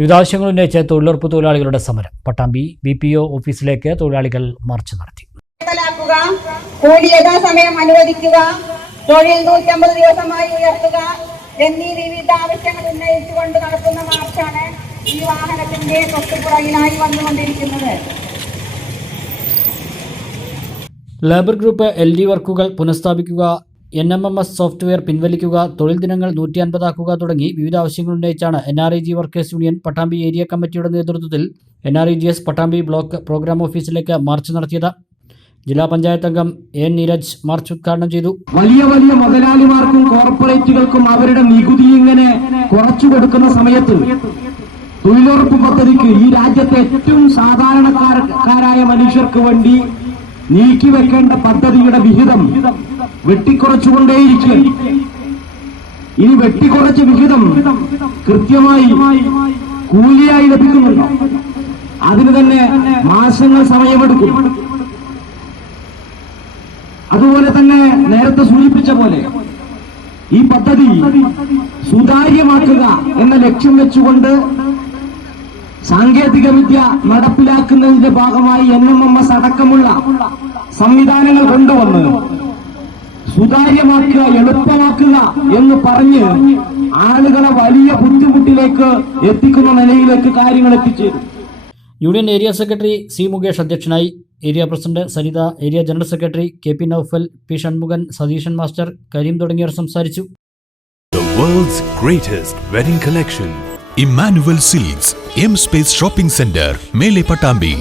വിവിധ ആവശ്യങ്ങൾ ഉന്നയിച്ച് തൊഴിലുറപ്പ് തൊഴിലാളികളുടെ സമരം. പട്ടാമ്പി BPO ഓഫീസിലേക്ക് തൊഴിലാളികൾ മാർച്ച് നടത്തി. കൂലി യഥാസമയം അനുവദിക്കുക, തൊഴിൽ 150 ദിവസമായി ഉയർത്തുക എന്നീ വിവിധ ആവശ്യങ്ങൾ ഉന്നയിച്ചുകൊണ്ട് നടത്തുന്ന മാർച്ചാണ് ഈ വാഹനത്തിന്റെ തൊട്ടുപുറകിലായി വന്നുകൊണ്ടിരിക്കുന്നത്. ലേബർ ഗ്രൂപ്പ് LD വർക്കുകൾ പുനഃസ്ഥാപിക്കുക, NMMS സോഫ്റ്റ്വെയർ പിൻവലിക്കുക, തൊഴിൽ ദിനങ്ങൾ 150 ആക്കുക തുടങ്ങി വിവിധ ആവശ്യങ്ങൾ ഉന്നയിച്ചാണ് NREG workers union Pattambi area കമ്മിറ്റിയുടെ നേതൃത്വത്തിൽ NREGS പട്ടാമ്പി ബ്ലോക്ക് പ്രോഗ്രാം ഓഫീസിലേക്ക് മാർച്ച് നടത്തിയത്. ജില്ലാ പഞ്ചായത്ത് അംഗം AN നീരജ് മാർച്ച് ഉദ്ഘാടനം ചെയ്തു. വലിയ വലിയ മുതലാളിമാർക്കും കോർപ്പറേറ്റുകൾക്കും അവരുടെ നികുതി ഇങ്ങനെ കുറച്ചു കൊടുക്കുന്ന സമയത്ത് തൊഴിലുറപ്പ് പദ്ധതിക്ക് ഈ രാജ്യത്തെ ഏറ്റവും സാധാരണക്കാരായ മനുഷ്യർക്ക് വേണ്ടി നീക്കിവെക്കേണ്ട പദ്ധതിയുടെ വിഹിതം വെട്ടിക്കുറച്ചുകൊണ്ടേയിരിക്കും. ഇനി വെട്ടിക്കുറച്ച വിഹിതം കൃത്യമായി കൂലിയായി ലഭിക്കുന്നുണ്ടോ? അതിന് തന്നെ മാസങ്ങൾ സമയമെടുക്കും. അതുപോലെ തന്നെ നേരത്തെ സൂചിപ്പിച്ച പോലെ ഈ പദ്ധതി സുതാര്യമാക്കുക എന്ന ലക്ഷ്യം വെച്ചുകൊണ്ട് സാങ്കേതിക വിദ്യ നടപ്പിലാക്കുന്നതിന്റെ ഭാഗമായി NMMS അടക്കമുള്ള സംവിധാനങ്ങൾ കൊണ്ടുവന്ന് സുതാര്യമാക്കുക, എളുപ്പമാക്കുക എന്ന് പറഞ്ഞ് ആളുകളെ വലിയ ബുദ്ധിമുട്ടിലേക്ക് എത്തിക്കുന്ന നിലയിലേക്ക് കാര്യങ്ങൾ എത്തിച്ചേരും. Union area secretary C Mukesh അധ്യക്ഷനായി. Area president Saritha, area general secretary KP Noufal, P Shanmukhan, Satheesan master, Kareem തുടങ്ങിയവർ സംസാരിച്ചു. The world's greatest wedding collection, Emmanuel Silks, M Space Shopping Center, Mele Patambi.